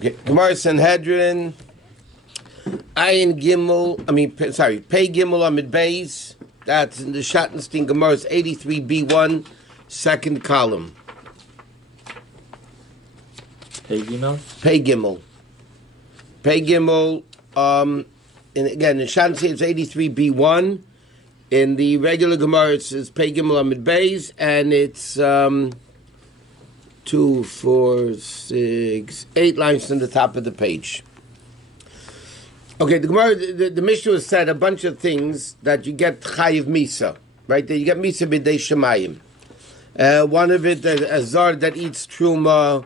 Okay, Gemara Sanhedrin, Pei Gimel Amid Beis. That's in the Schottenstein Gemara's 83b1, second column. Pei Gimel? Pei Gimel, and again, in Schottenstein it's 83b1. In the regular Gemara it says Pei Gimel Amid Beis, and it's 2, 4, 6, 8 lines from the top of the page. Okay, the Gemara, the Mishnah has said a bunch of things that you get chayiv misa, right? That you get misa b'dei shemayim. One of it, a zar that eats truma.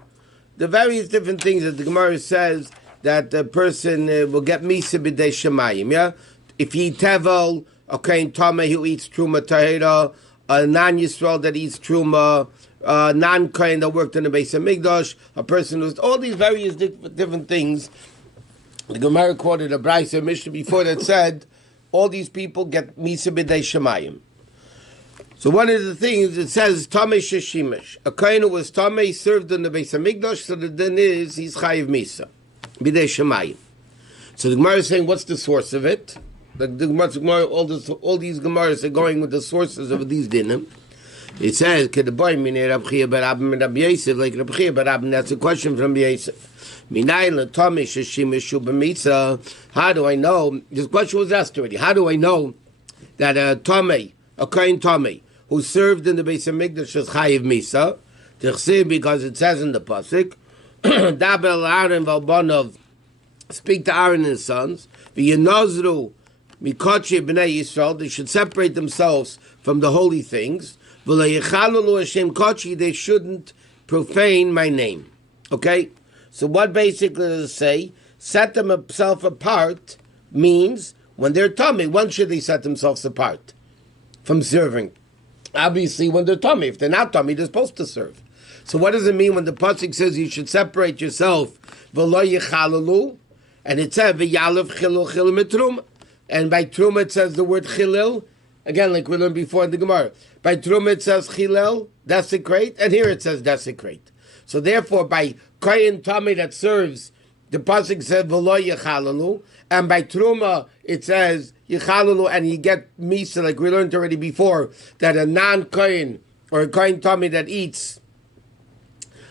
The various different things that the Gemara says that the person will get misa b'dei shemayim. Yeah, if he eat tevel, a kohen tameh who eats truma tahira, a non-Yisrael that eats truma, non-kohen that worked in the Beis Hamikdash, a person who's all these various different things. The Gemara quoted a Brisa Mishnah before that said all these people get misa b'dei shemayim. So one of the things it says tamei sheshimish, a kohen who was tamei served in the Beis Hamikdash, so the din is he's chayiv misa b'dei shemayim. So the Gemara is saying, what's the source of it? The Gemara, all these Gemaras are going with the sources of these dinim. It says, like Rabbi Yosef, that's a question from Yosef. How do I know? This question was asked already. How do I know that a kohen tamei, who served in the Beis Hamikdash is chayiv misa? Because it says in the pasuk, Dabel Aaron v'albanav, speak to Aaron and his sons, v'yenazru mikochi b'nei Yisrael, they should separate themselves from the holy things. V'leyichalalu Hashem kochi, they shouldn't profane my name. Okay. So what basically does it say? Set themselves apart means when they're tummy, when should they set themselves apart from serving? Obviously when they're tummy. If they're not tummy, they're supposed to serve. So what does it mean when the pasuk says you should separate yourself? V'lo yichalalu, and it says v'yalav chilul chilul mitruma, and by truma it says the word chilul. Again, like we learned before in the Gemara. By truma it says chilul, desecrate, and here it says desecrate. So therefore, by kohen tamei that serves, the pasuk says v'lo yichalalu, and by truma it says yichalalu, and you get misa, like we learned already before, that a non-kohen or a kohen tamei that eats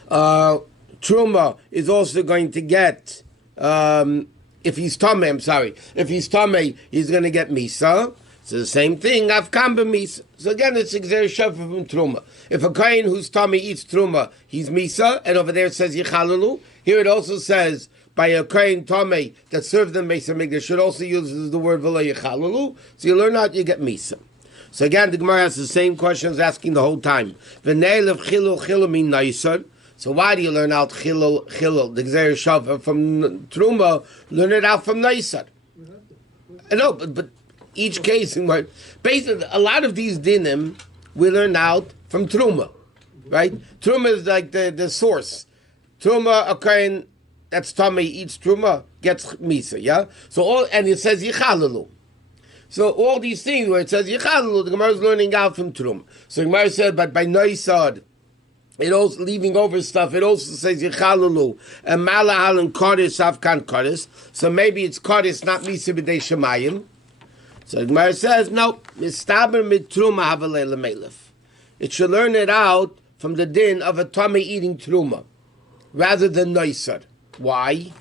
truma is also going to get, if he's tamei, he's going to get misa. So the same thing, Avkam b'misa. So again, it's Gzeir Shofar from Truma. If a kohen whose tummy eats Truma, he's Misa, and over there it says Yichalalu. Here it also says, by a kohen tummy that served in Beis Hamikdash, should also use the word V'lo Yichalalu. So you learn out, you get Misa. So again, the Gemara has the same questions asking the whole time. V'nei lev chilul chilul min naisar. So why do you learn out chilul, the Gzeir Shofar from Truma? Learn it out from naisar. I know, but each case, basically, a lot of these dinim we learn out from Truma, right? Truma is like the source. Truma, a kohen that's tamei eats Truma, gets misa, yeah? So and it says Yichalalu. So all these things where it says Yichalalu, the Gemara is learning out from Truma. So the Gemara said, but by Noisad, it also, leaving over stuff, it also says Yichalalu, and Malahal and Kodesh, Avkan Kodesh. So maybe it's Kodesh, not misa b'dei shemayim. So the Gemara says, no, mistaber mitruma havalei lemelef. It should learn it out from the din of a tamei eating truma, rather than noisar. Why?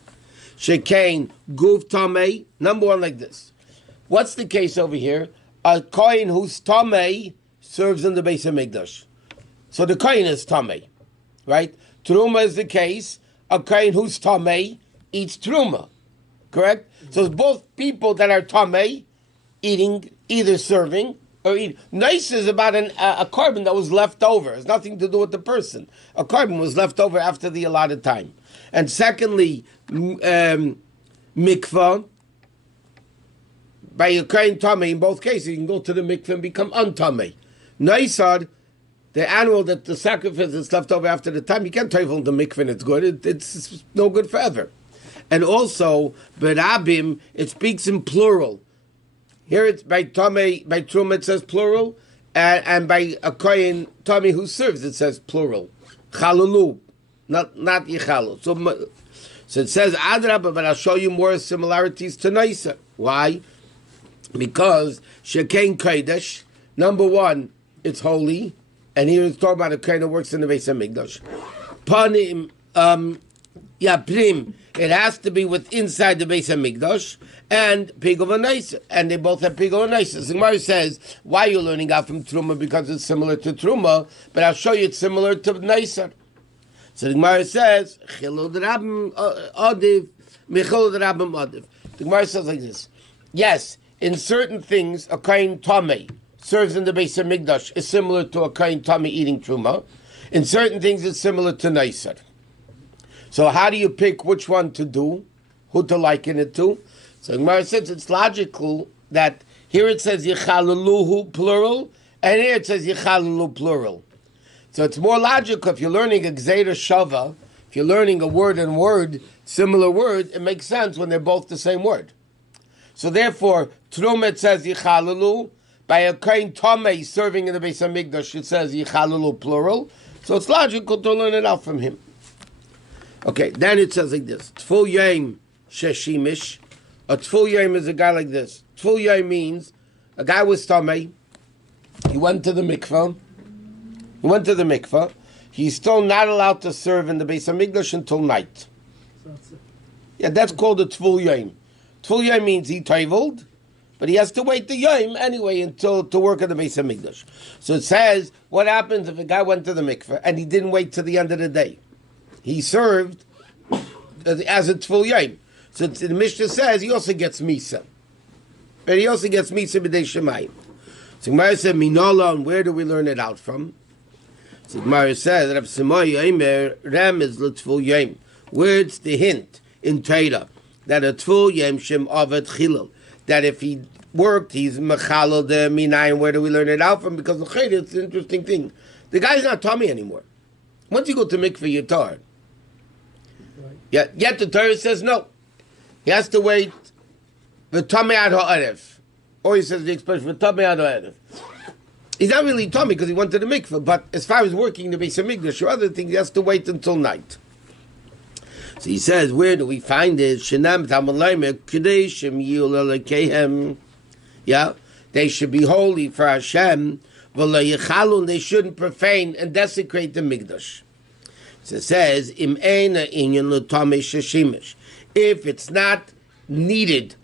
Shekain guf tamei. Number one, like this. What's the case over here? A kohen whose tamei serves in the Beis Hamikdash. So the kohen is tamei, right? Truma is the case. A kohen whose tamei eats truma, correct? So it's both people that are tamei, eating, either serving or eating. Nice is about a carbon that was left over. It has nothing to do with the person. A carbon was left over after the allotted time. And secondly, mikvah, by a kohen tamei, in both cases, you can go to the mikvah and become untamei. Naisad, the animal that the sacrifice is left over after the time, you can't teufel the mikvah and it's good. It's no good forever. And also, berabim, it speaks in plural. Here it's by tamei, by truma it says plural, and by a kohen tamei who serves it says plural. Chalulu, not yichalu. So it says Adrabah, but I'll show you more similarities to Neisa. Why? Because Shekain Kodesh, number one, it's holy, and here it's talking about a kind that works in the Beis Hamikdash. Panim, Prim, it has to be with inside the Beis Hamikdash, and Pigul v'Neisa, and they both have Pigul v'Neisa. So Gemara says, why are you learning out from Truma? Because it's similar to Truma, but I'll show you it's similar to Neisa. So the Gemara says, Chilul d'Rabim Odiv, Michilul d'Rabim Odiv. The Gemara says like this, yes, in certain things, a Kohen Tamei serves in the Beis Hamikdash is similar to a Kohen Tamei eating Truma. In certain things, it's similar to Neisa. So how do you pick which one to do, who to liken it to? So Gemara says it's logical that here it says Yechaluluhu plural, and here it says Yechalulu plural. So it's more logical if you're learning a Gzeira Shava, if you're learning a word and word, similar word, it makes sense when they're both the same word. So therefore, Truma it says Yechalulu, by a Kohen Tamei serving in the Beis Hamikdash it says Yechalulu plural, so it's logical to learn it out from him. Okay, then it says like this, Tful Yom Sheshimish. A Tful Yom is a guy like this. Tful Yom means a guy was Tamei, he went to the mikveh, he's still not allowed to serve in the Beis Hamikdash until night. Yeah, that's called a Tful Yom. Tful Yom means he toiveled, but he has to wait the Yom anyway until to work at the Beis Hamikdash. So it says, what happens if a guy went to the mikveh and he didn't wait till the end of the day? He served as a Tful Yom. So the Mishnah says he also gets Misa. But he also gets Misa b'dei Shemayim. So Gemara said, Minola, and where do we learn it out from? So Gemara says, Rav Simoy Yomer, Ram is l'Tful Yom. Where's the hint in Torah that a Tful Yom Shem Avad Chilul, that if he worked, he's Mechalel the Minayim. Where do we learn it out from? Because it's an interesting thing. The guy's not Tommy anymore. Once you go to mikveh, you're tired. Right. Yet the Torah says no. He has to wait the Tommy ad ha'erev. Or he says the expression for Tommy ad ha'erev. He's not really Tommy because he went to the mikveh, but as far as working the Beis Hamikdash or other things, he has to wait until night. So he says, where do we find it? Shenam Tamalayim Kedeshim Yul Elokehem. Yeah, they should be holy for Hashem. They shouldn't profane and desecrate the Mikdash. So it says, Im Eina Inyan L'Tomei Sheshimish. If it's not needed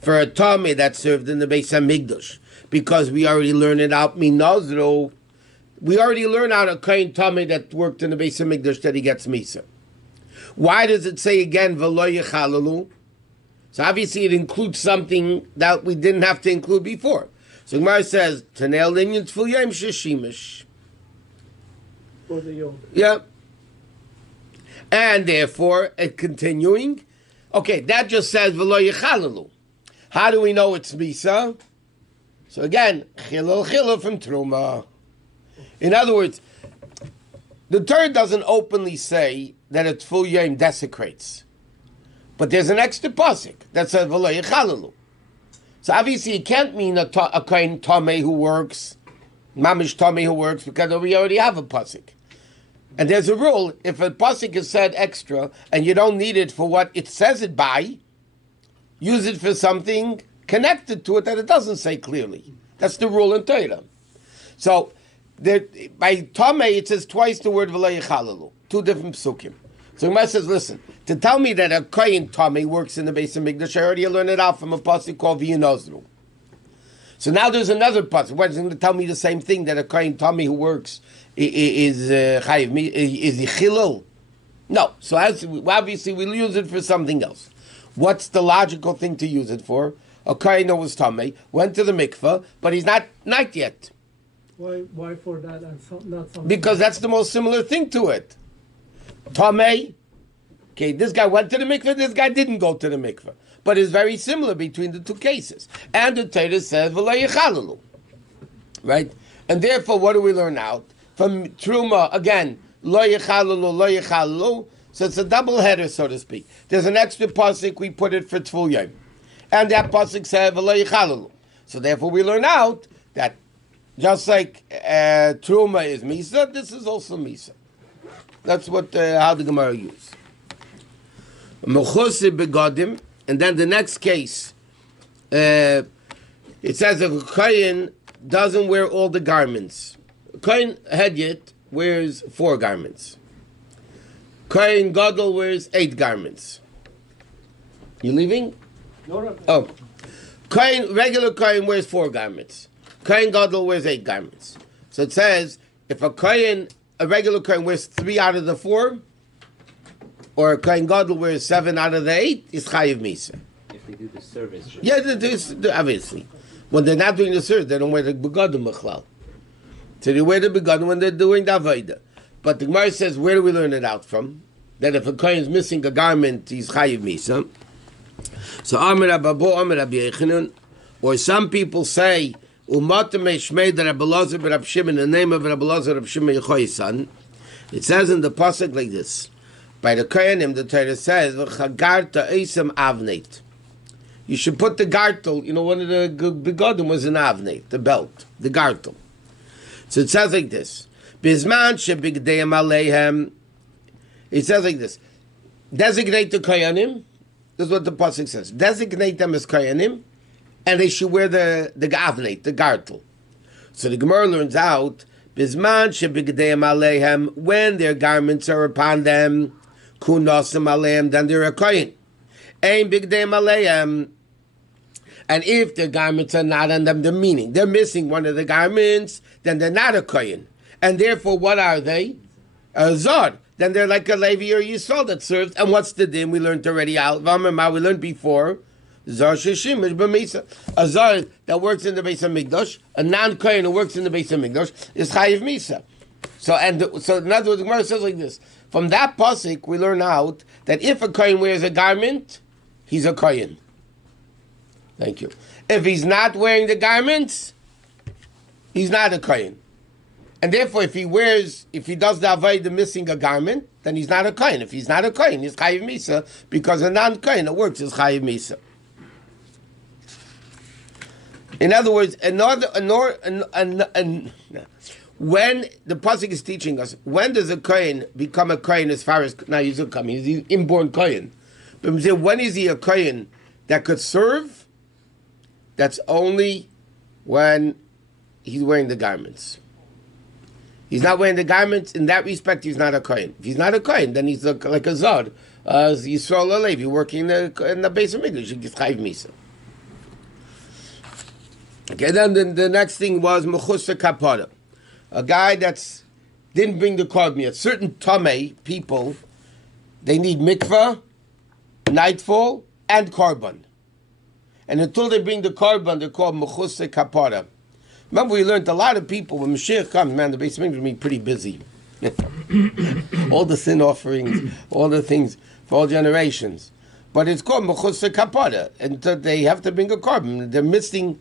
for a Tomei that served in the Beis Hamikdash, because we already learned it out Minazro, we already learned out a Kohen Tomei that worked in the Beis Hamikdash that he gets Misa. Why does it say again V'lo Yechalalu? So obviously it includes something that we didn't have to include before. So Gemara says, Tanel Linyan Tful Yom Sheshimish. For the Yom. Yeah. And therefore, continuing, okay, that just says V'lo Yechalalu. How do we know it's Misa? So again, Chilul from Truma. In other words, the Torah doesn't openly say that a Tful Yom desecrates. But there's an extra pasuk that says V'lo Yechalalu. So obviously it can't mean a Kohen Tamei who works, Mamish Tamei who works, because we already have a pasuk. And there's a rule, if a pasuk is said extra, and you don't need it for what it says it by, use it for something connected to it that it doesn't say clearly. That's the rule in Torah. So, by Tamei it says twice the word V'lo Yechalalu, two different psukim. So Gemara says, listen, to tell me that a Kohen Tamei works in the Beis Hamikdash, I already learned it out from a pasuk called V'yinozru. So now there's another pasuk. What's going to tell me the same thing, that a Kohen Tamei who works is Chilul? No. So obviously we'll use it for something else. What's the logical thing to use it for? A Kohen who was Tamei, went to the mikveh, but he's not night yet. Why for that and not something? Because that's the most similar thing to it. Tamei, okay, this guy went to the mikveh, this guy didn't go to the mikveh. But it's very similar between the two cases. And the Torah says, V'lo Yechalalu. Right? And therefore, what do we learn out? From Truma, again, Lo Yechalalu, Lo Yechalalu. So it's a double header, so to speak. There's an extra pasuk, we put it for Tful Yom. And that pasuk says, V'lo Yechalalu. So therefore, we learn out that just like Truma is Misa, this is also Misa. That's what how the Gemara uses. Mechuse begodim, and then the next case, it says if a kohen doesn't wear all the garments. Kohen Hedyot wears 4 garments. Kohen Gadol wears 8 garments. You leaving? No. Oh. Regular Kohen wears 4 garments. Kohen Gadol wears 8 garments. So it says, if a regular Kohen wears 3 out of the 4, or a Kohen Gadol wears 7 out of the 8, it's Chayiv Misa. If they do the service. Yeah, obviously. When they're not doing the service, they don't wear the begodim Bechlal. So they wear the begodim when they're doing the Avodah. But the Gemara says, where do we learn it out from? That if a Kohen is missing a garment, he's Chayiv Misa. So Amar Ababu, Amar Rabbi Yechanun, or some people say, Umatam Shmei Rabbi Elazar Rabbi Shimon, in the name of Rabbi Elazar Rabbi Shimon Yechoi's son. It says in the pasuk like this: by the Kohanim, the Torah says, "V'chagarta eisam avneit." You should put the gartel. You know, one of the begodim was an avneit, the belt, the gartel. So it says like this: Bizman shebigdeim aleihem. It says like this: designate the Kohanim. This is what the pasuk says. Designate them as Kohanim, and they should wear the avneit, the gartel. So the Gemara learns out, Bizman shebigdeim aleihem, when their garments are upon them, kunosim aleihem, then they're a Kohen. Ein bigdeim aleihem, and if their garments are not on them, the meaning they're missing one of the garments, then they're not a Kohen, and therefore what are they? A zod. Then they're like a Levi or Yisrael that served. And what's the din? We learned already out. We learned before. Zar sheshimish b'misa. A zar that works in the Beis Hamikdash, a non-Kohen who works in the Beis Hamikdash, is chayiv misa. So in other words, the Gemara says like this: from that pasuk, we learn out that if a Kohen wears a garment, he's a Kohen. Thank you. If he's not wearing the garments, he's not a Kohen. And therefore, if he does the avodah missing a garment, then he's not a Kohen. If he's not a Kohen, he's chayiv misa, because a non-Kohen that works is chayiv misa. In other words, when the pasuk is teaching us, when does a Kohen become a Kohen as far as, now he's a Kohen, he's an inborn Kohen. But when is he a Kohen that could serve? That's only when he's wearing the garments. He's not wearing the garments. In that respect, he's not a Kohen. If he's not a Kohen, then he's like a Zod. Yisrael or Levi working in the Beis Hamikdash. He gets chayiv misa. Okay, then the next thing was Mechuse Kapara. A guy that's didn't bring the korban yet. Certain Tomei people, they need mikvah, nightfall, and korban. And until they bring the korban, they're called Mechuse Kapara. Remember, we learned a lot of people, when Mashiach comes, man, the Beis Hamikdash will be pretty busy. All the sin offerings, all the things for all generations. But it's called Mechuse Kapara, and they have to bring a korban. They're missing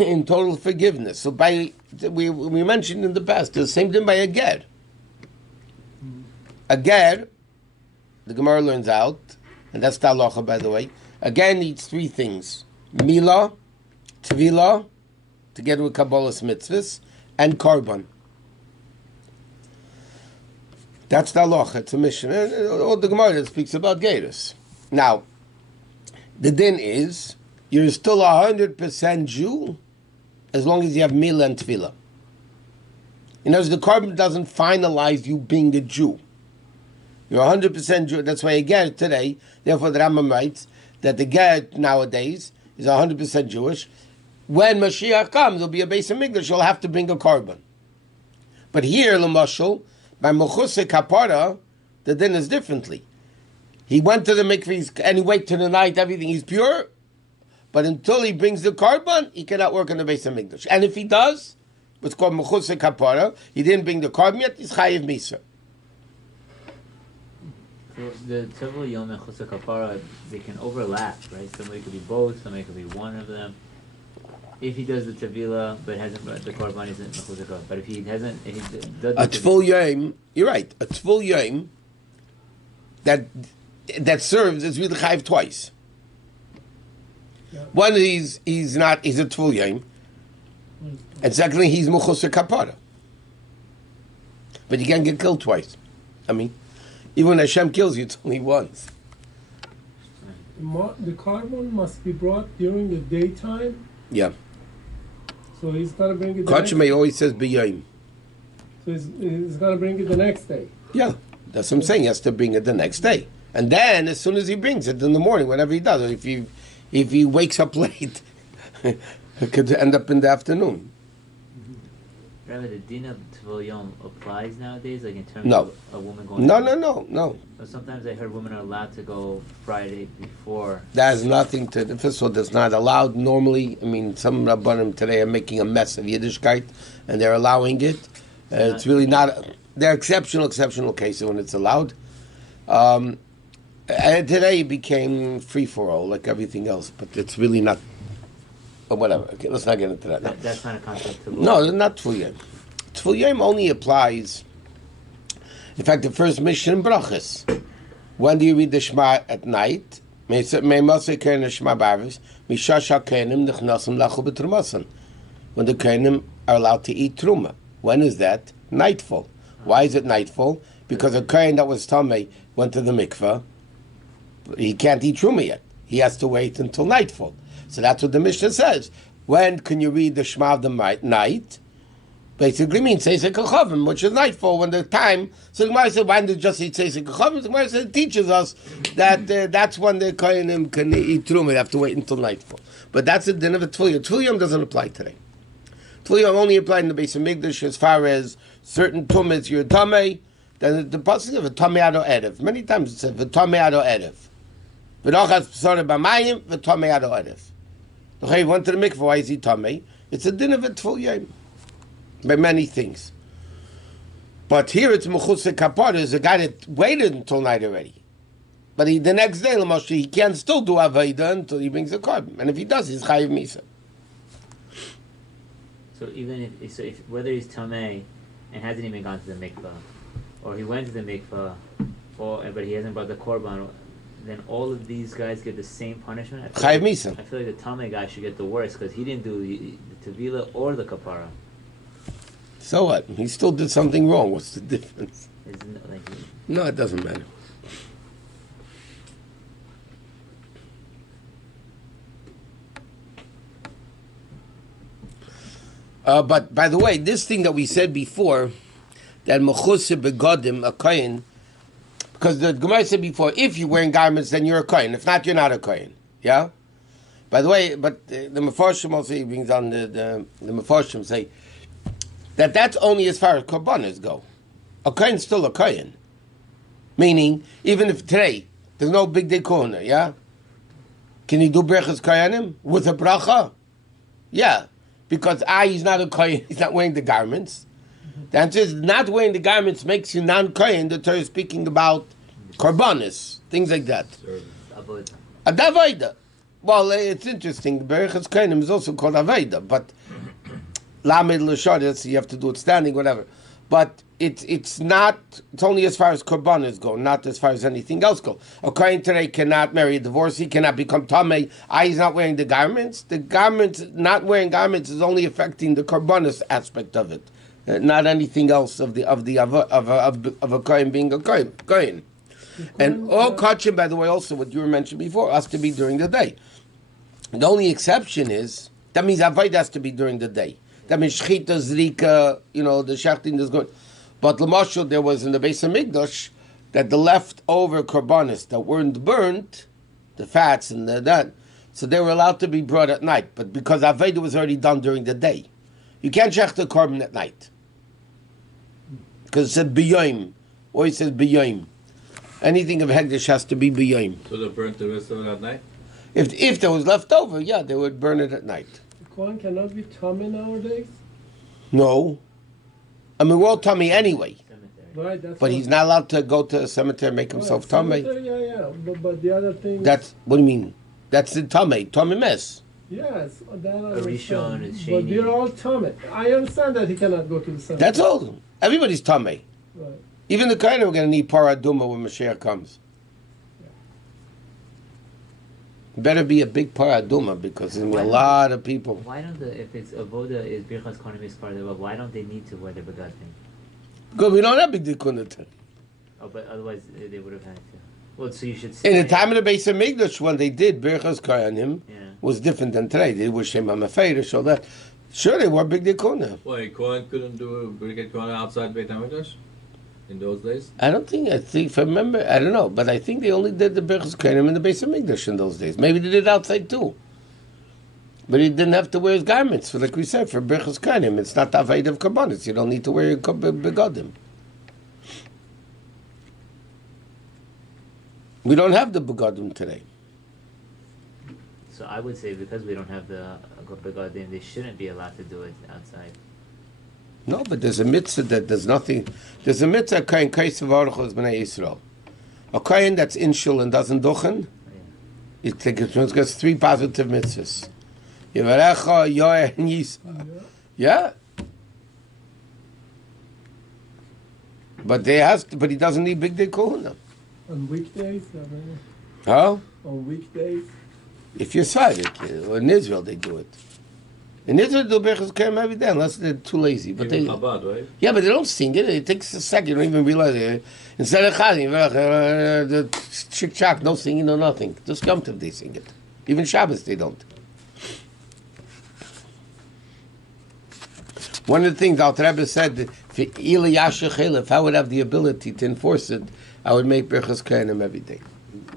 in total forgiveness. So we mentioned in the past, the same thing by a ger. A ger, the Gemara learns out, and that's the halacha, by the way, a ger needs 3 things: milah, Tvila, together with Kabbalah's mitzvahs, and Korban. That's the halacha, it's a mission. All the Gemara that speaks about Geirus. Now, the din is, you're still 100% Jew, as long as you have Milah and Tvila. In other words, the Korban doesn't finalize you being a Jew. You're 100% Jew, that's why a ger today, therefore the Rambam writes, that the ger nowadays is 100% Jewish. When Mashiach comes, there'll be a Beis Hamikdash, you'll have to bring a korban. But here, l'mashal, by Mechuse Kapara, the din is differently. He went to the mikveh and he waited till the night, everything, he's pure, but until he brings the korban, he cannot work in the Beis Hamikdash. And if he does, what's called Mechuse Kapara, he didn't bring the korban yet, he's chayiv misa. So the several Yom Mechuse Kapara, they can overlap, right? Somebody could be both, somebody could be one of them. If he does the Tevila, but the Korban isn't Mechuse Kapara. But if he does a Tvul Yom, you're right, a Tvul Yom that serves is really chayiv twice. Yeah. One, he's a Tvul Yom, and secondly, he's Mechuse Kapara. But you can't get killed twice. I mean, Even when Hashem kills you, it's only once. The carbon must be brought during the daytime. Yeah. So he's gonna bring it. Kachmei always says b'yayim. So he's gonna bring it the next day. Yeah, that's what I'm saying. He has to bring it the next day, and then as soon as he brings it in the morning, whenever he does, or if he wakes up late, it could end up in the afternoon. Rabbi, the din of Tvil Yom applies nowadays, like in terms No. of a woman going. No. So sometimes I heard women are allowed to go Friday before. That has nothing to. First of all, that's not allowed normally. I mean, some Rabbanim today are making a mess of Yiddishkeit, and they're allowing it. It's really not. There are exceptional cases when it's allowed. And today it became free for all, like everything else. But it's really not. But whatever. Okay, let's not get into that now. That's not a concept to No, not Tvil Yom. Tvil Yom only applies. In fact, the first mission in Brachas. When do you read the Shema at night? When the Kohanim are allowed to eat Truma. When is that? Nightfall. Why is it nightfall? Because a Kohen that was Tamei went to the mikveh. He can't eat Truma yet. He has to wait until nightfall. So that's what the Mishnah says. When can you read the Shema of the night? Basically means Seisei Kachavim, which is nightfall, when the time. So the Gemara said, why did it just eat Seisei Kachavim? The Gemara said, it teaches us that that's when the Kohanim can eat Truma. They have to wait until nightfall. But that's the din of a Tvil Yom. Tvil Yom doesn't apply today. Tvil Yom only applied in the base of Migdash as far as certain Tumas, you're Tamei. Then the passage of a Tamei Ado Erev. Many times it says, V'Tamei Ado Erev. V'Nochas P'soreh B'mayim, V'Tamei Ado Erev. The Chayiv went to the mikveh, why is he Tamei? It's a din of a Tvil Yom. By many things. But here it's Mechutz Kapara, is a guy that waited until night already. But the next day, he can still do Aveda until he brings the carbon. And if he does, he's Chayiv Misa. So even if whether he's Tamei and hasn't even gone to the mikvah, or he went to the mikvah, but he hasn't brought the korban, then all of these guys get the same punishment. Chayiv Misa. I feel like the Tamei guy should get the worst because he didn't do the Tevila or the Kapara. So what? He still did something wrong. What's the difference? Isn't it like No, it doesn't matter. But by the way, this thing that we said before, that mechutz begodim, a kohen, because the Gemara said before, if you're wearing garments, then you're a kohen. If not, you're not a kohen. Yeah. By the way, but the Mefarshim also he brings on the Mefarshim say that that's only as far as korbanos go. A kohen's still a kohen. Meaning, even if today there's no big day kohana, yeah, can you do brachas kohanim with a bracha? Yeah. Because he's not a kohen, he's not wearing the garments. The answer is not wearing the garments makes you non-kohen. The Torah is speaking about korbanos, things like that. A davaida. Well, it's interesting. Berechas kohenim is also called aveda, but lamed l'shadas you have to do it standing, whatever. But it's not. It's only as far as korbanos go, not as far as anything else go. A kohen today cannot marry a divorcee, cannot become tamei. He's not wearing the garments. The garments, not wearing garments, is only affecting the korbanos aspect of it, not anything else of a kohen being a kohen. And all kachim, by the way, also what you were mentioned before, has to be during the day. The only exception is that means avoid has to be during the day. That means shchita, zrika, the shachting is good. But Lamashal, there was in the base of Migdash that the leftover korbanos that weren't burnt, the fats and that, so they were allowed to be brought at night. But because Aveda was already done during the day, you can't shech the korban at night because it said b'yoyim, or it says b'yoyim. Anything of Hegdish has to be b'yoyim. So they burnt the rest of it at night? If there was left over, yeah, they would burn it at night. The Kohen cannot be tummy nowadays. No. I mean, we're all tummy anyway. Right, that's But he's not allowed to go to a cemetery and make himself tummy. Yeah. But the other thing. That's, what do you mean? That's the tummy mess. Yes, that I Rishon understand. is But shady. they're all tummy. I understand that he cannot go to the cemetery. That's all. Everybody's tummy. Right. Even the kind are going to need paraduma when Mashiach comes. Better be a big paraduma because there's going to be a lot of people. Why don't if it's avoda is birchas kohanim is part of it, why don't they need to wear the begadim? Good, we don't have big dikunatar. Oh, but otherwise they would have had to. Well, so you should. In the time of the Beis Hamikdash, when they did Birchas Kohanim, was different than today. They were Shem HaMafeiros, all that. Sure, they were big Dekuna. Why, Kohen couldn't do a Birkat Kohen outside Beit HaMikdash in those days? I think, if I remember, I don't know, but I think they only did the Birchas Kohanim in the Beis Hamikdash in those days. Maybe they did outside too. But he didn't have to wear his garments, like we said, for Birchas Kohanim. It's not Avodah of Kabbanis. You don't need to wear your begodim. We don't have the begodim today. So I would say because we don't have the begodim, they shouldn't be allowed to do it outside. No, but there's a mitzvah that there's nothing. There's a mitzvah kain kaisav aruchos b'nei Yisrael. A kain that's inshul and doesn't duchen, it gets three positive mitzvahs. Yivarecha, Yoeh, and Yisa. Yeah. But he doesn't need big day kohuna. On weekdays? Huh? On weekdays? If you're Sadiq, in Israel they do it. In Israel they do Birchas Kohanim every day, unless they're too lazy. But Even Chabad, right? Yeah, but they don't sing it. It takes a second. You don't even realize it. Instead of Chazim, the chick-chack, no singing, no nothing. Just Yom Tov they sing it. Even Shabbos they don't. One of the things Alter Rebbe said, if I would have the ability to enforce it, I would make Birchas Kohanim every day.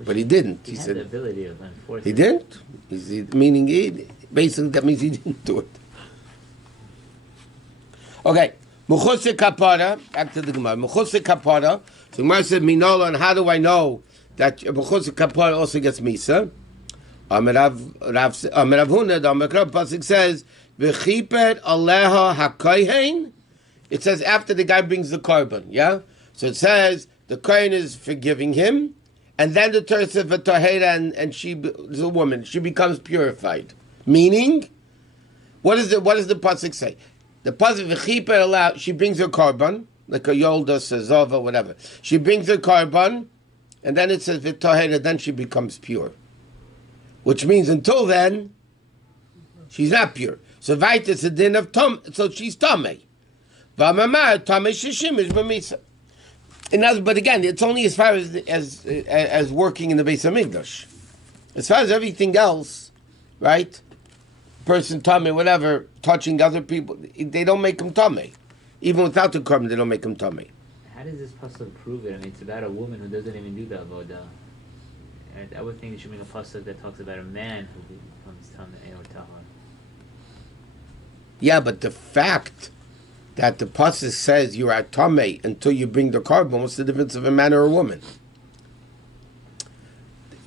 But he didn't. He said the ability of enforcing. He didn't. Basically that means he didn't do it. Okay. Mechusei kapara. Back to the Gemara. Mechusei kapara. So Gemara said, Minola, and how do I know that Mechusei kapara also gets Misa? Amarav Huna, the Amarav Pasuk says, V'chipet aleha hakohen. It says after the guy brings the korban, yeah? So it says the kohen is forgiving him, and then the Torah says v'tohera, and she is a woman, she becomes purified. Meaning, what does the pasuk say? The pasuk v'chipet aleha, she brings her korban, like a yolda, sezova, whatever. She brings her korban, and then it says v'tohera, then she becomes pure. Which means until then, she's not pure. So Vait is a din of Tom, so she's Tomei. V'amamar Tomei Shishimish b'misa. But again, it's only as far as working in the Beis Hamikdash. As far as everything else, right? Person Tomei, whatever, touching other people, they don't make them Tomei. Even without the korban, they don't make them Tomei. How does this pasuk prove it? I mean, it's about a woman who doesn't even do the avodah. I would think it should be a pasuk that talks about a man who becomes Tamei or Tahor. Yeah, but the fact that the pasuk says you are Tamei until you bring the korban, what's the difference of a man or a woman?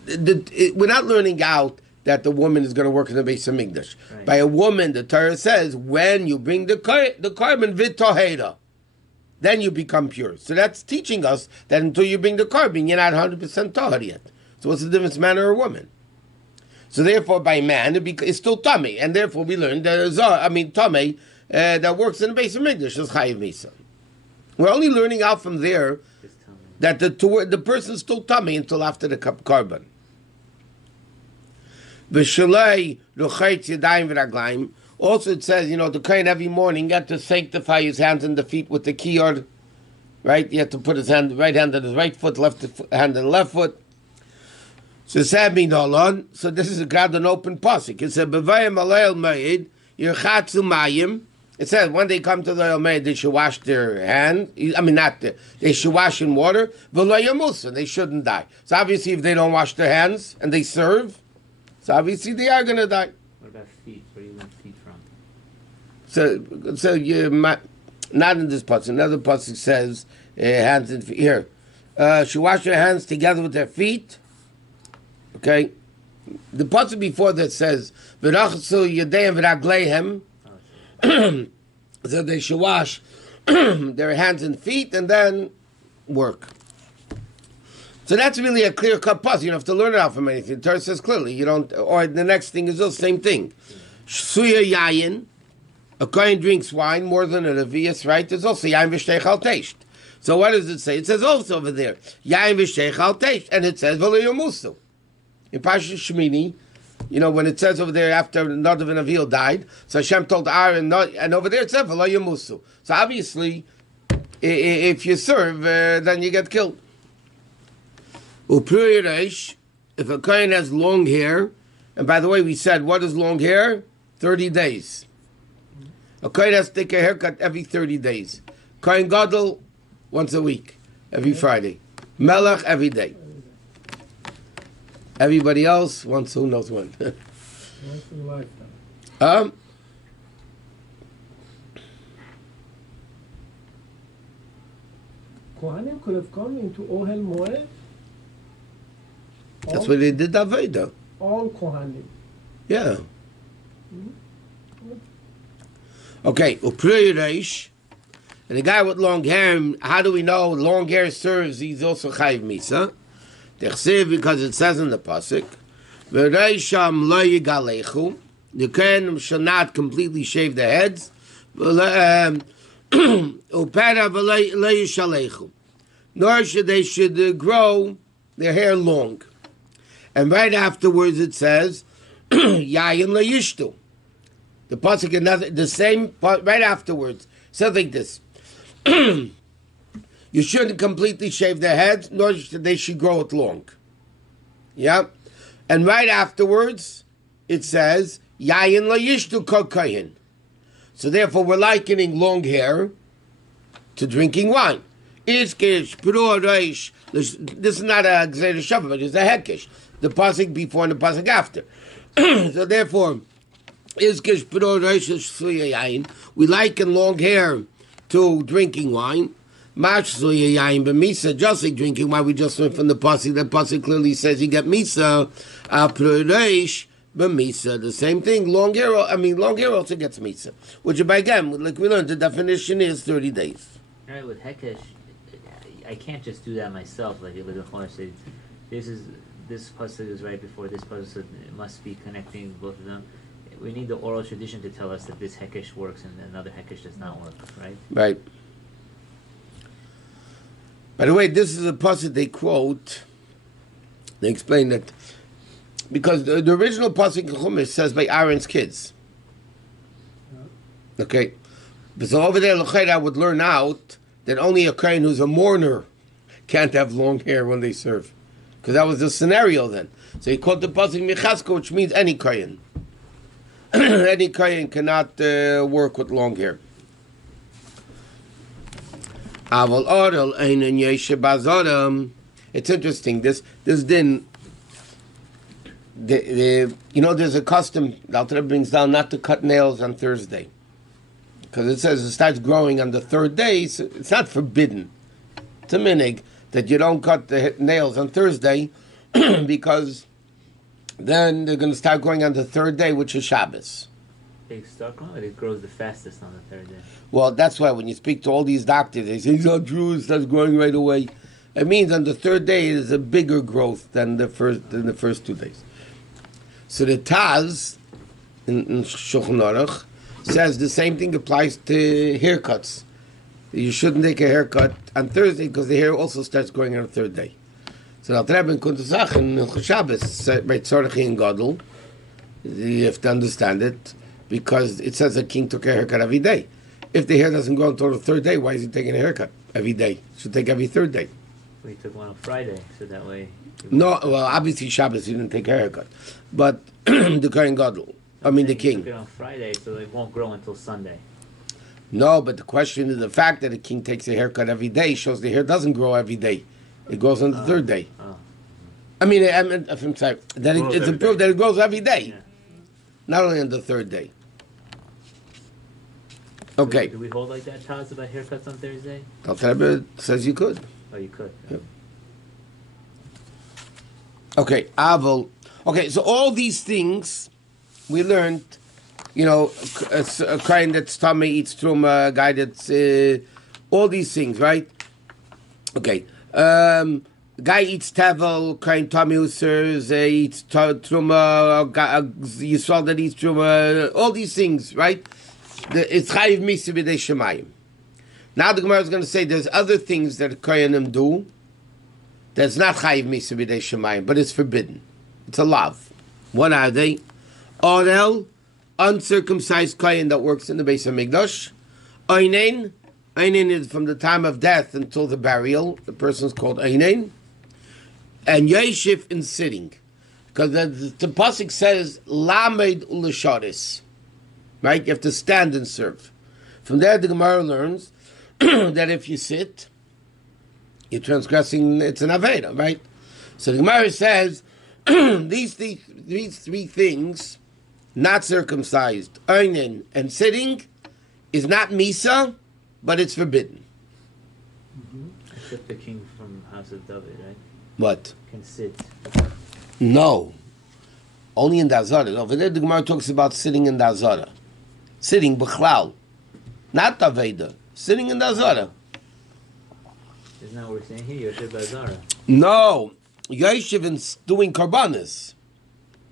We're not learning out that the woman is going to work in the Beis Hamikdash. Right. By a woman, the Torah says, when you bring the korban v'tohera, then you become pure. So that's teaching us that until you bring the korban, you're not 100% tahor yet. So what's the difference, man or a woman? So therefore, by man, it's still Tamei, and therefore we learned that Tamei that works in the Beis Hamikdash is Chayiv Misa. We're only learning out from there that the person's still Tamei until after the korban. V'shalei ruchayt yadayim v'raglayim. Also, it says, the kohen every morning got to sanctify his hands and the feet with the kiyod, right? He had to put his right hand on his right foot, left hand on the left foot. So so this is a grad an open pasuk. It said b'vayim alayel meid yirchatzu mayim. It says when they come to the oil meid, they should wash their hands. They should wash in water. V'lo yamusa, they shouldn't die. So obviously, if they don't wash their hands and they serve, so obviously they are going to die. What about feet? Where do you learn feet from? So you not in this pasuk. Another pasuk says hands and feet. Here, should wash their hands together with their feet. Okay, the pasuk before that says "V'rachsu yadayim v'ragleihem," so they should wash their hands and feet and then work. So that's really a clear-cut pasuk. You don't have to learn it out from anything. The Torah says clearly. You don't. Or the next thing is the same thing. Suya yayin, a kohen drinks wine more than a levius, right? There's also yayin v'shteich al teisht. So what does it say? It says also over there yayin v'shteich al teisht, and it says v'lo yomusu. In Parashat Shemini, when it says over there after Nadav and Avihu died, so Hashem told Aaron, and over there it said v'lo yamusu. So obviously, if you serve, then you get killed. Uprui reish, if a kohen has long hair, and by the way, we said, what is long hair? 30 days. A kohen has to take a haircut every 30 days. Kohen gadol, once a week, every Friday. Melech, every day. Everybody else, once, who knows when. Once in a lifetime. Kohanim could have come into Ohel Moed. That's what they did Aveda. All Kohanim. Yeah. Okay, Uprei Reish. And the guy with long hair, how do we know long hair serves? He's also Chayiv Misa. Techsev, because it says in the Pasuk, V'reisham lo yigalechu. The Kohanim shall not completely shave their heads. Upera v'lo yishalechu. Nor should they grow their hair long. And right afterwards it says, Yayin lo yishtu. The pasuk another the same right afterwards says like this: you shouldn't completely shave their heads, nor should they grow it long. Yeah, and right afterwards it says Yayin lo yishtu kokayin. So therefore, we're likening long hair to drinking wine. Iskish p'ru reish. This is not a gzeira shava, but it's a hekish. The pasuk before and the pasuk after. So therefore. We liken long hair to drinking wine. Just like drinking wine, we just learned from the pasuk. The pasuk clearly says you get misa. The same thing. Long hair also gets misa. Which, again, like we learned, the definition is 30 days. All right, with hekesh, I can't just do that myself. Like with the Chumash says, this pasuk is right before this pasuk, so it must be connecting both of them. We need the oral tradition to tell us that this hekesh works and another hekesh does not work, right? Right. By the way, this is a pasuk they quote. They explain that because the original pasuk in Chumash says by Aaron's kids. Okay, so over there, I would learn out that only a kohen who's a mourner can't have long hair when they serve, because that was the scenario then. So he called the pasuk Michasko, which means any kohen. Any kohen cannot work with long hair. It's interesting. This din. There's a custom the Alter Rebbe brings down not to cut nails on Thursday, because it says it starts growing on the third day. So it's not forbidden. It's a minig that you don't cut the nails on Thursday, because then they're going to start growing on the third day, which is Shabbos. They start growing, it grows the fastest on the third day. Well, that's why when you speak to all these doctors, they say, "Oh, Drew, it starts growing right away." It means on the third day it is a bigger growth than the first 2 days. So the Taz in Shulchan Aruch says the same thing applies to haircuts. You shouldn't take a haircut on Thursday because the hair also starts growing on the third day. So the Alter Rebbe in Kuntesach in Shabbos, by Tzorchi and Gadol, you have to understand it, because it says a king took a haircut every day. If the hair doesn't grow until the third day, why is he taking a haircut every day? He should take every third day. Well, he took one on Friday, so that way... No, well, obviously Shabbos he didn't take a haircut. But the Kohen Gadol, the king. He took it on Friday, so it won't grow until Sunday. No, but the question is the fact that a king takes a haircut every day shows the hair doesn't grow every day. It grows on the third day. I'm sorry. It's improved that it grows every day. Yeah. Not only on the third day. Okay. Do we hold like that, Taz, about haircuts on Thursday? Alter Rebbe says you could. Oh, you could. Yep. Okay, Aval. Okay, so all these things we learned, a kohen that's tummy eats truma, a guy that's all these things, right? Okay. Guy eats tevel, kohen tummy who serves, eats truma, Yisrael that eats truma, all these things, right? It's chayiv misa b'dei shemayim. Now the Gemara is going to say there's other things that kohenim do that's not chayiv misa b'dei shemayim, but it's forbidden. It's a lav. What are they? Orel, uncircumcised kohen that works in the Beis HaMikdash. Einin is from the time of death until the burial. The person's called Einin. and Yosef in sitting. Because the pasuk says, Lamed u'lasharis. Right? You have to stand and serve. From there, the Gemara learns that if you sit, you're transgressing, it's an Aveda, right? So the Gemara says, these three things, not circumcised, earning, and sitting, is not Misa, but it's forbidden. Except the king from House of David, right? What? Can sit. No. Only in the Azara. Over there, the Gemara talks about sitting in the Azara. Sitting, B'chlal. Not the Aveda. Sitting in the Azara. Isn't that what we're saying here? Yosef Bazara. No. Yosef is doing Karbanis.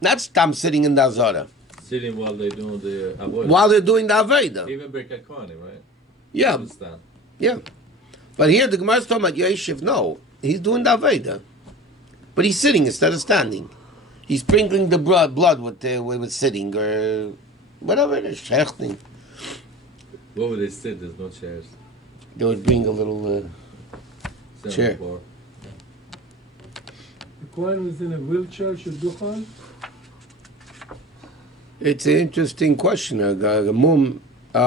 Not Stam sitting in the Azara. Sitting while they're doing the avodah. While they're doing the Aveda. Even Birkat Kohanim, right? Yeah. Understand. Yeah. But here the Gemara is talking about Yosef. No. He's doing the Aveda. But he's sitting instead of standing. He's sprinkling the blood with sitting or whatever it is. Shechting. What would they sit? There's no chairs. They would bring a little Sit on Chair. the floor. The Kohen who's in a wheelchair should duchal. It's an interesting question. Gosh.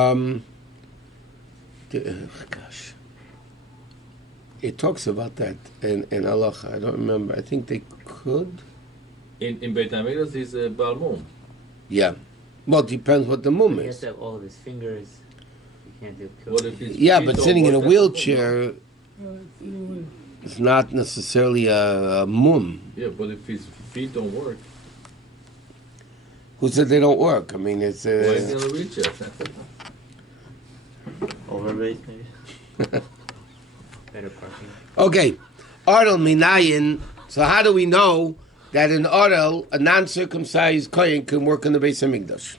It talks about that in Allah. I don't remember. I think they could. In Beit HaMikdash, he's a Balmum. Yeah. Well, it depends what the mum He has is. to have all of his fingers. You can't do What if his Yeah, feet but don't sitting in a work, that's the wheelchair is not necessarily a mum. problem. Yeah, but if his feet don't work, Who said they don't work? I mean, it's why is he in a wheelchair? Overweight, maybe. Better parking. okay. Arel minayin. So how do we know that in Arel a non-circumcised kohen can work in the Beis Hamikdash?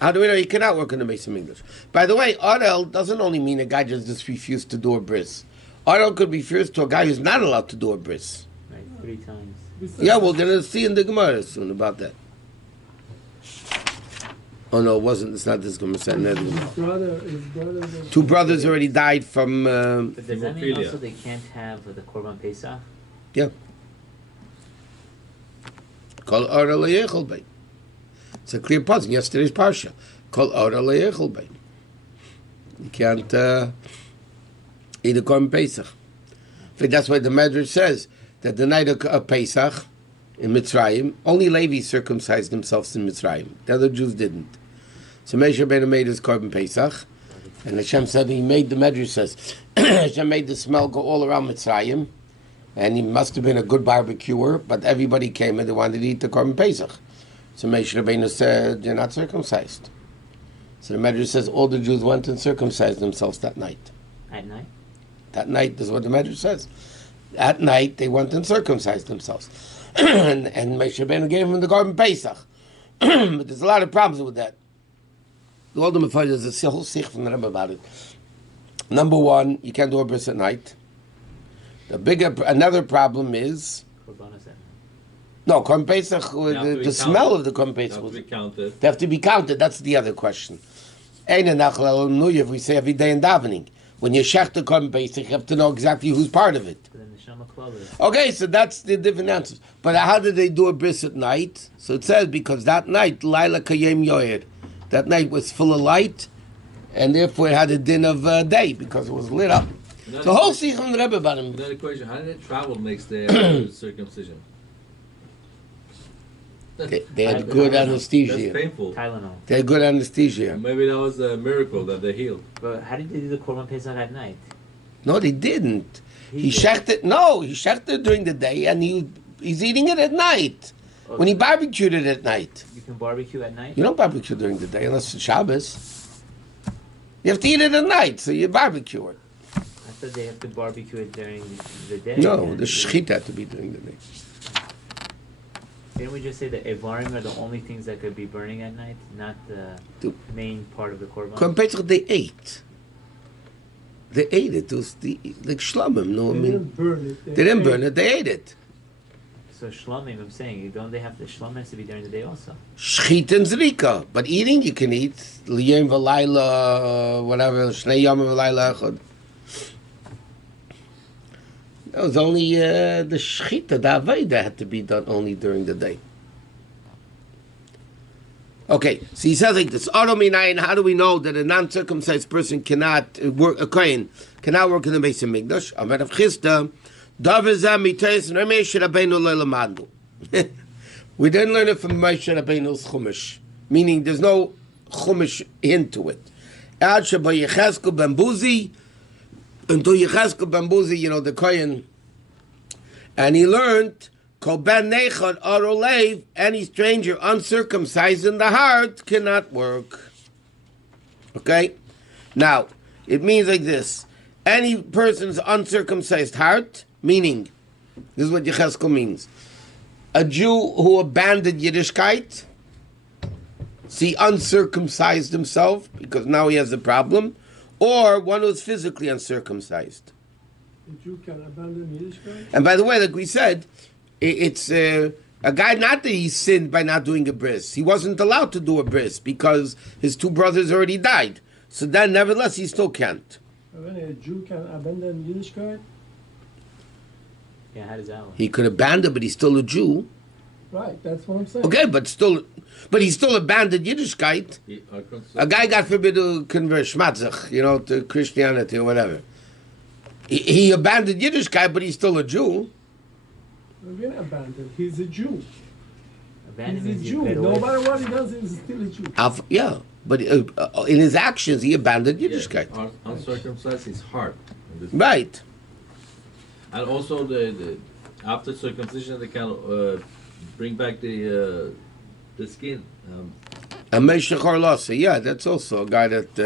How do we know he cannot work in the Beis Hamikdash? By the way, Arel doesn't only mean a guy just refused to do a bris. Arel could be refused to a guy who's not allowed to do a bris. Right, 3 times. Yeah, we're going to see in the Gemara soon about that. Oh no, it wasn't. It's not this Gemara Sanhedrin. His brother. 2 brothers already died from. But does that mean Hemophilia. also they can't have the Korban Pesach? Yeah. Kol Ora Le'echel Beit. It's a clear puzzle. Yesterday's parsha. Kol Ora Le'echel Beit. You can't eat a Korban Pesach. In fact, that's why the Medrash says that the night of Pesach in Mitzrayim, only Levi circumcised themselves in Mitzrayim. The other Jews didn't. So Moshe Rabbeinu made his Korban Pesach, and Hashem said he made, the Medrash says, Hashem made the smell go all around Mitzrayim, and he must have been a good barbecuer, but everybody came and they wanted to eat the Korban Pesach. So Moshe Rabbeinu said, you're not circumcised. So the Medrash says all the Jews went and circumcised themselves that night. At night? That night, this is what the Medrash says. At night, they went and circumcised themselves. and Moshe Rabbeinu gave them the Korban Pesach. But there's a lot of problems with that. The Old Mephoid, there's a whole sikh from the Rebbe about it. Number 1, you can't do a bris at night. Another problem is, Korbanos at night. no, Korban Pesach, They have to be the smell counted. of the Korban They Pesach, have to be counted. they have to be counted. That's the other question. Ein Nachal Elam Nuyev, we say every day in davening. When you shech the Korban Pesach, you have to know exactly who's part of it. But then the Shama Klal is. Okay, so that's the different answers. But how did they do a bris at night? So it says because that night, Laila Kayem Yoyer, that night was full of light, and therefore it had a din of day because it was lit up. The whole Sikh on the Rebbe about him. Another question: how did they travel next day after circumcision? They had good That's anesthesia. painful. Tylenol. They had good anesthesia. Maybe that was a miracle that they healed. But how did they do the Korban Pesach at night? No, they didn't. He did. shechted. No, he shechted during the day, and he's eating it at night. When he barbecued it at night. You can barbecue at night? You don't barbecue during the day unless it's Shabbos. You have to eat it at night, so you barbecue it. I thought they have to barbecue it during the day. No, the shechita had to be during the day. Didn't we just say that Evarim are the only things that could be burning at night, not the main part of the Korban? Korban Pesach, they ate. They ate it. It was like shlamim. No, I They mean, didn't burn it. they didn't burn it. They ate it. So shlamim, I'm saying, don't they have the shlamim has to be during the day also? Shchit and zrika. But eating, you can eat. Liyem v'layla, whatever. Shnei yom v'layla echad. It was only the shechita, the avodah had to be done only during the day. Okay, so he says like this, how do we know that a non-circumcised person cannot work, a kohen, cannot work in the Beis HaMikdash? Amar Rav Chisda, we didn't learn it from Moshe Rabbeinu's Chumash, meaning there's no Chumash hint to it. Ad Sheba Yechezkel ben Buzi, until Yechezkel ben Buzi, the kohen, and he learned, Kol ben nechad or olev, any stranger uncircumcised in the heart cannot work. Okay? Now, it means like this. Any person's uncircumcised heart, meaning, this is what Yechezkel means. A Jew who abandoned Yiddishkeit, see, uncircumcised himself, because now he has a problem, or one who's physically uncircumcised. A Jew can abandon Yiddishkeit? And by the way, like we said, it's a guy, not that he sinned by not doing a bris. He wasn't allowed to do a bris because his two brothers already died. So then, nevertheless, he still can't. A Jew can abandon Yiddishkeit? Yeah, how does that work? He could abandon, but he's still a Jew. Right, that's what I'm saying. Okay, but he still abandoned Yiddishkeit. A guy got forbidden to convert Shmatzach, to Christianity or whatever. He abandoned Yiddishkeit, but he's still a Jew. Again, abandoned. He's a Jew. Abandoned He's a means you Jew. get No away. matter what he does, he's still a Jew. Yeah, but in his actions, he abandoned Yiddishkeit. Yeah, uncircumcised his heart. Right. And also the after circumcision they can bring back the skin. A Meshach Orlasa, yeah, that's also a guy that.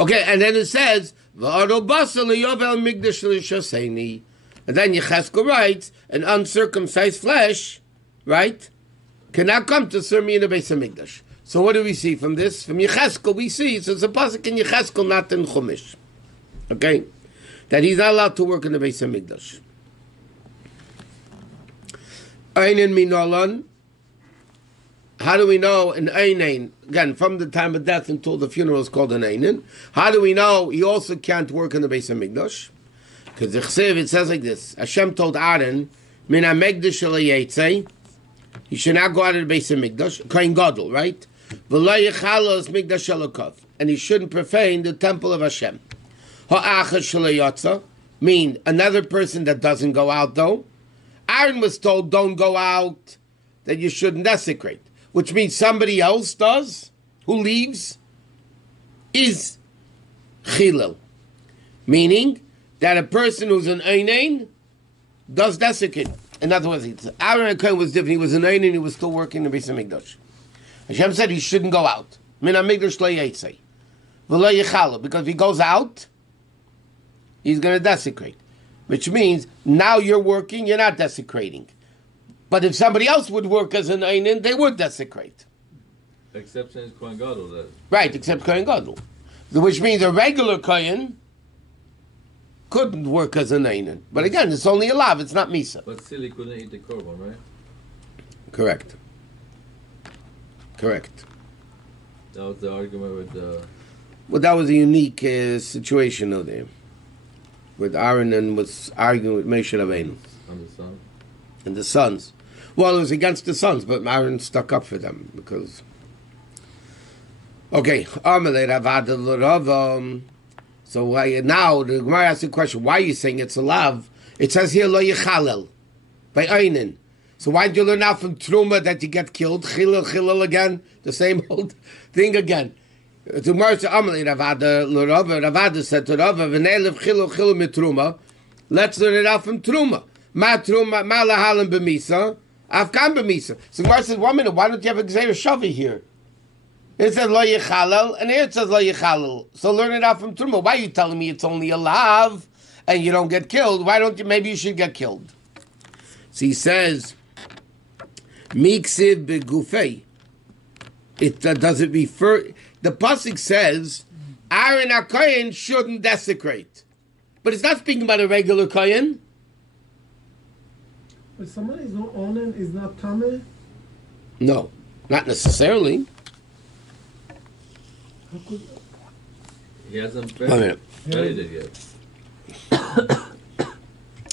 Okay, and then it says, "V'aro basal yovel migdash l'shaseni," and then Yechezkel writes, "An uncircumcised flesh, right, cannot come to serve me in the Beis HaMikdash." So what do we see from this? From Yechezkel, we see so it's a pasuk in Yechezkel, not in Chumash. Okay, that he's not allowed to work in the Beis HaMikdash. Einin minolan. How do we know an Einin, again, from the time of death until the funeral is called an Einin? How do we know he also can't work in the Beis HaMikdash? Because the Chsiv, it says like this. Hashem told Aaron, Min HaMikdash Shalayetzei, he should not go out of the Beis HaMikdash, Kohen Gadol, right? V'lo yechalos Mikdash Elokov, and he shouldn't profane the temple of Hashem. Ha'achas Shalayotza, mean another person that doesn't go out though. Aaron was told, don't go out, that you shouldn't desecrate. Which means somebody else does, who leaves, is chilul. Meaning that a person who's an einain does desecrate. In other words, Aaron HaKohen was different. He was an einain, he was still working in the Beis HaMikdash. Hashem said he shouldn't go out. Min HaMikdash lo yetzei. V'lo yechalu. Because if he goes out, he's going to desecrate. Which means, now you're working, you're not desecrating. But if somebody else would work as an einin, they would desecrate. Except since Kohen Gadol does. Right, except Kohen Gadol. Which means a regular Kohen couldn't work as an einin. But again, it's only a lav, it's not misa. But still he couldn't eat the korban, right? Correct. That was the argument with Well, that was a unique situation over there. With Aaron and was arguing with Moshe Rabbeinu. on the son. And the sons. Well, it was against the sons, but Aaron stuck up for them because. Okay, so now the Gemara asks the question: why are you saying it's a lav? It says here lo yechalel by einin. So why did you learn out from truma that you get killed? Chilul again, the same old thing again. The Gemara says Ravada said to Rava, "V'nelev chilul mitruma." Let's learn it out from truma. Ma truma ma lahalim b'misa, afkan b'misa. So Gemara says, 1 minute, why don't you have a gzeira shavi here? It says lo yechalel, and here it says lo yechalel. So learn it out from truma. Why are you telling me it's only a lav and you don't get killed? Why don't you? Maybe you should get killed. So he says, miksiv begufei. It does it refer. The pasuk says, Aaron HaKohen shouldn't desecrate, but it's not speaking about a regular kohen. But somebody is not onen is not tameh. No, not necessarily. How could He hasn't Wait a minute. buried it yet.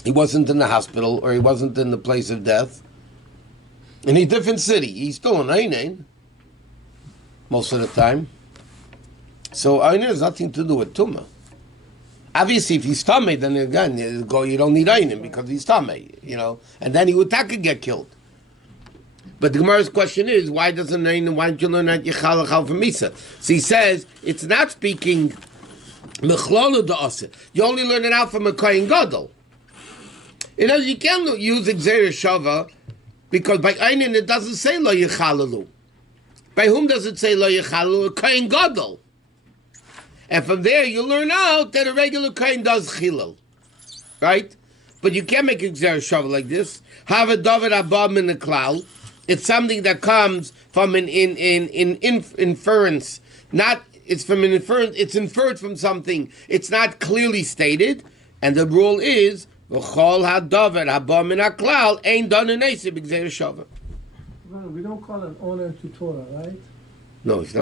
He wasn't in the hospital, or he wasn't in the place of death. In a different city. He's still an Einin most of the time. So Einin has nothing to do with Tumah. Obviously, if he's Tameh, then again, you don't need Einin because he's Tameh, and then he would get killed. But the Gemara's question is, why don't you learn that Yechal from Misa? So he says, it's not speaking Mechlolu Da'aseh. You only learn it out from a Kohen Gadol. You can't use Gzeira Shava, because by Einin it doesn't say Lo Yechalalu. By whom does it say Lo Yechalalu? A Kohen Gadol. And from there you learn out that a regular Kohen does Chilul. Right? But you can't make a Gzeira Shava like this. Have a David Abba in the Klal. It's something that comes from an inference. It's inferred from something. It's not clearly stated. And the rule is, V'chol hadavar haba min haklal ain't done in Eisib Gzeira Shava. We don't call an owner to Torah, right? No, it's not.